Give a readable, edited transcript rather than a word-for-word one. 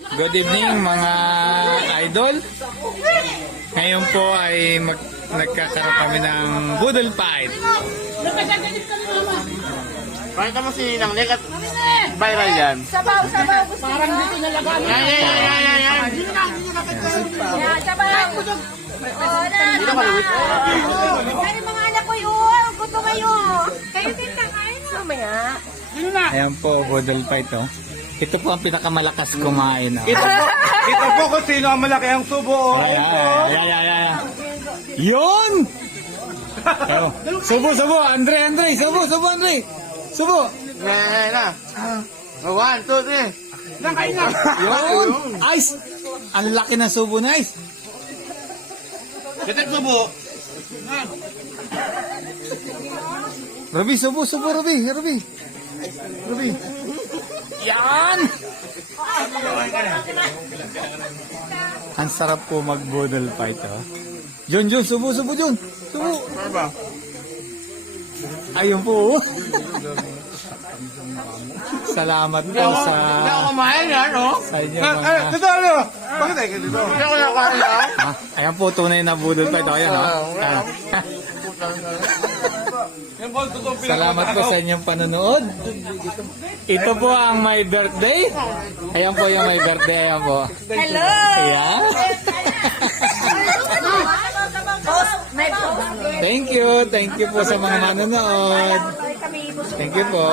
Good evening mga idol. Ngayon po ay nagkakaroon kami ng budol fight. Pakita mo si Ninang Nick at viral yan. Sabaw. Parang dito nalagaan. Yan. Sabaw. Dito ka, Luis. Kaya mga anak ko yun. Gusto kayo. Kayo din kakain. Mamaya. Ayan po, budol fight oh. Ito po ang pinakamalakas kumain oh. Ito po kung sino ang malaki ang subo. Ayan. Yun! Oh. Subo, Andre, subo, Andre. Subo. Na. 1, 2, 3. Nakain na. Yun! Ice! Ang laki ng subo na ice. Katak subo. Ruby, subo, Ruby. Yan! Ang sarap po mag-budol fight, oh. John, subo, John. Subo. Ano ba? Ayun po. Oh. Salamat po sa... Hindi ako kumain yan, no? Sa inyo mga... Dito, ano? Bakit tayo dito? Hindi ako nakain yan. Ah, ayan po, tunay na budol fight. Oh, ayan, oh. Ah. Salamat po sa inyong panonood. Ito po ang my birthday. Ayan po yung my birthday. Ayan po. Hello. Ayan. Thank you po sa mga manonood. Thank you po.